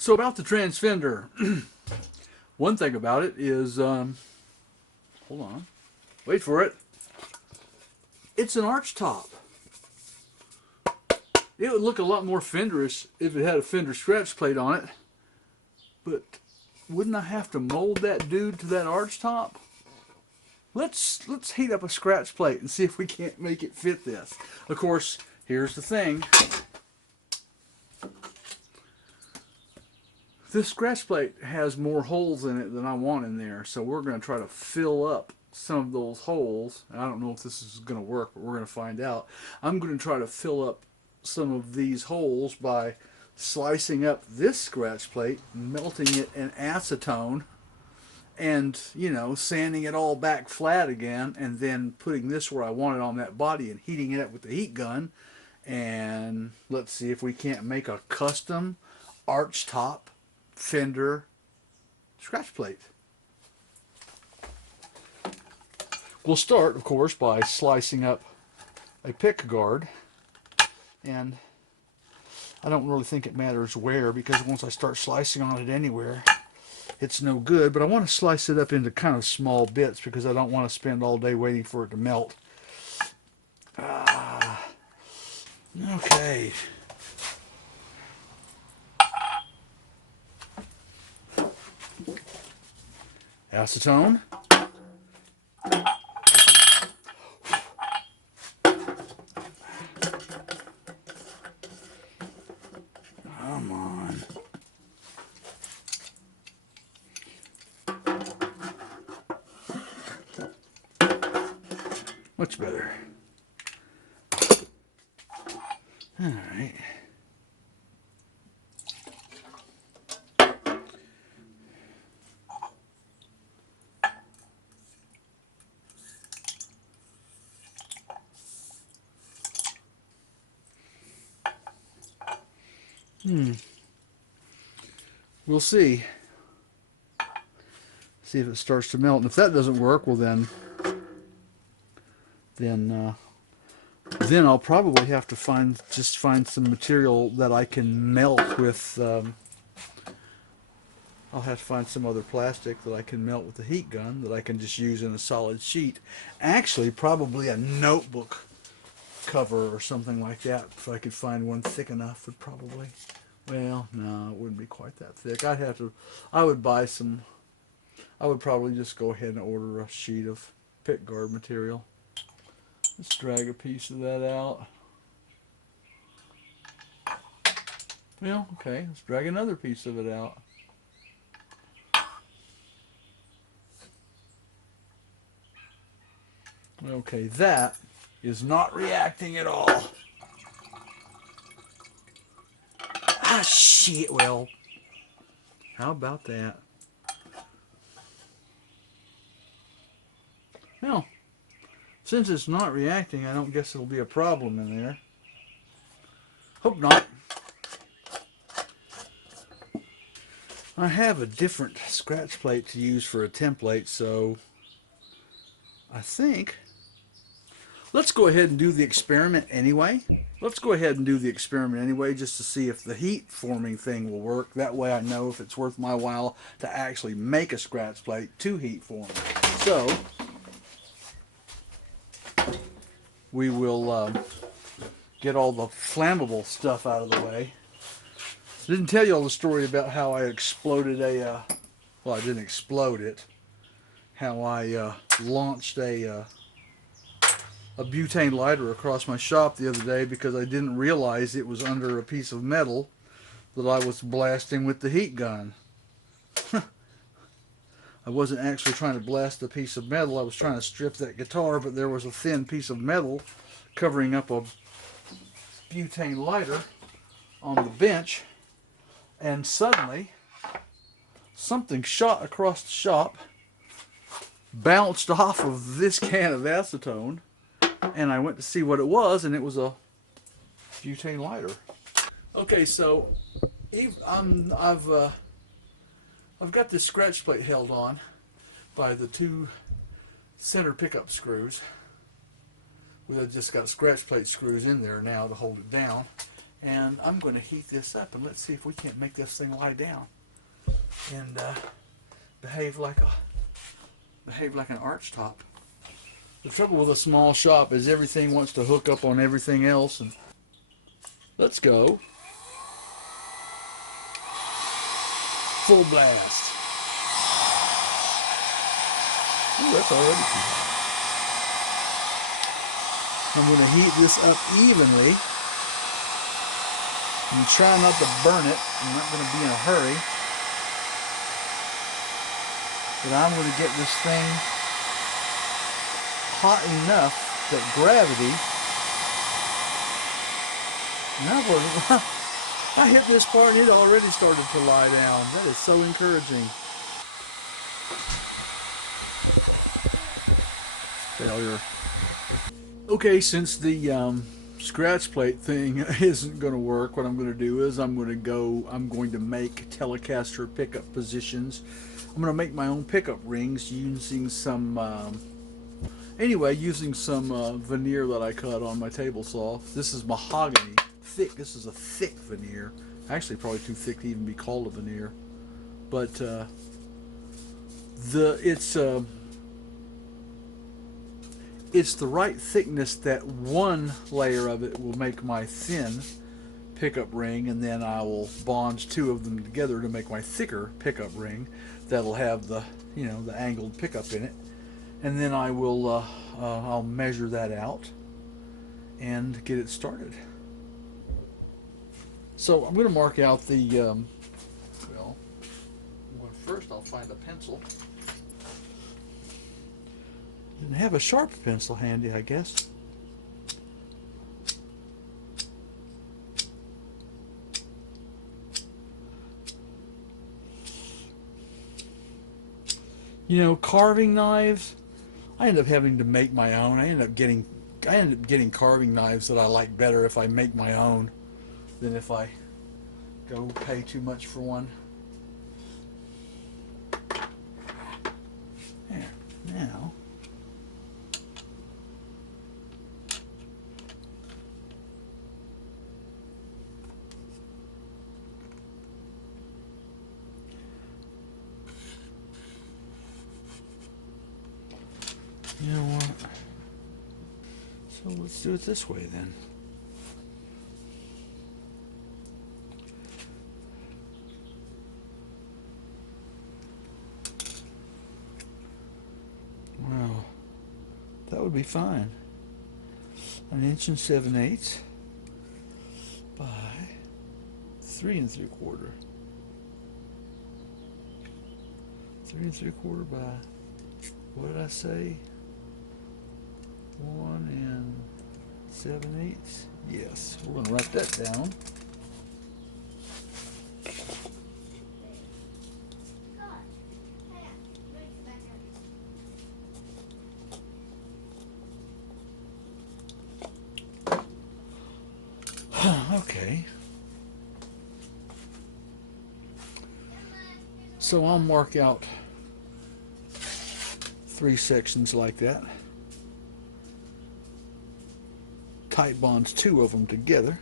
So about the Transfender, one thing about it is, hold on, wait for it. It's an arch top. It would look a lot more fenderish if it had a fender scratch plate on it, but wouldn't I have to mold that dude to that arch top? Let's heat up a scratch plate and see if we can't make it fit this. Of course, here's the thing. This scratch plate has more holes in it than I want in there, so we're going to try to fill up some of those holes. I don't know if this is going to work, but we're going to find out. I'm going to try to fill up some of these holes by slicing up this scratch plate, melting it in acetone, and, you know, sanding it all back flat again, and then putting this where I want it on that body and heating it up with the heat gun. And let's see if we can't make a custom arch top fender scratch plate. We'll start, of course, by slicing up a pick guard, and I don't really think it matters where, because once I start slicing on it anywhere, it's no good. But I want to slice it up into kind of small bits because I don't want to spend all day waiting for it to melt. Okay. Acetone. Come on. Much better. All right. We'll see. See if it starts to melt. And if that doesn't work, well then I'll probably have to find some material that I can melt with. I'll have to find some other plastic that I can melt with the heat gun that I can just use in a solid sheet. Actually, probably a notebook cover or something like that. If I could find one thick enough, would probably. Well, no, it wouldn't be quite that thick. I would buy some. I would probably just go ahead and order a sheet of pick guard material. Let's drag a piece of that out. Well, okay, let's drag another piece of it out. Okay, that is not reacting at all. Ah, shit, well, how about that? Well, since it's not reacting, I don't guess it'll be a problem in there. Hope not. I have a different scratch plate to use for a template, so I think let's go ahead and do the experiment anyway. Just to see if the heat forming thing will work. That way I know if it's worth my while to actually make a scratch plate to heat form. So we will get all the flammable stuff out of the way. I didn't tell you all the story about how I exploded well, I didn't explode it. How I launched a butane lighter across my shop the other day because I didn't realize it was under a piece of metal that I was blasting with the heat gun. I wasn't actually trying to blast a piece of metal. I was trying to strip that guitar, but there was a thin piece of metal covering up a butane lighter on the bench, and suddenly something shot across the shop, bounced off of this can of acetone, and I went to see what it was, and it was a butane lighter. Okay, so I've got this scratch plate held on by the two center pickup screws. I've just got scratch plate screws in there now to hold it down. And I'm going to heat this up, and let's see if we can't make this thing lie down and behave like an arch top. The trouble with a small shop is everything wants to hook up on everything else. And let's go. Full blast. Ooh, that's already too hot. I'm going to heat this up evenly and try not to burn it. I'm not going to be in a hurry. But I'm going to get this thing hot enough that gravity, I hit this part and it already started to lie down. That is so encouraging. Failure. Okay, since the scratch plate thing isn't going to work, what I'm going to do is I'm going to make Telecaster pickup positions. I'm going to make my own pickup rings using some using some veneer that I cut on my table saw. This is mahogany, thick. This is a thick veneer. Actually, probably too thick to even be called a veneer. But it's the right thickness that one layer of it will make my thin pickup ring, and then I will bond two of them together to make my thicker pickup ring that'll have the the angled pickup in it. And then I will I'll measure that out and get it started. So I'm going to mark out the first I'll find a pencil. Didn't have a sharp pencil handy, I guess. Carving knives, I end up having to make my own. I end up getting carving knives that I like better if I make my own than if I go pay too much for one. There, now. You know what? So let's do it this way then. Well, that would be fine. 1 7/8 by 3 3/4. 3 3/4 by, what did I say? 1 7/8. Yes, we're going to write that down. Okay. So I'll mark out 3 sections like that. Tight bonds 2 of them together.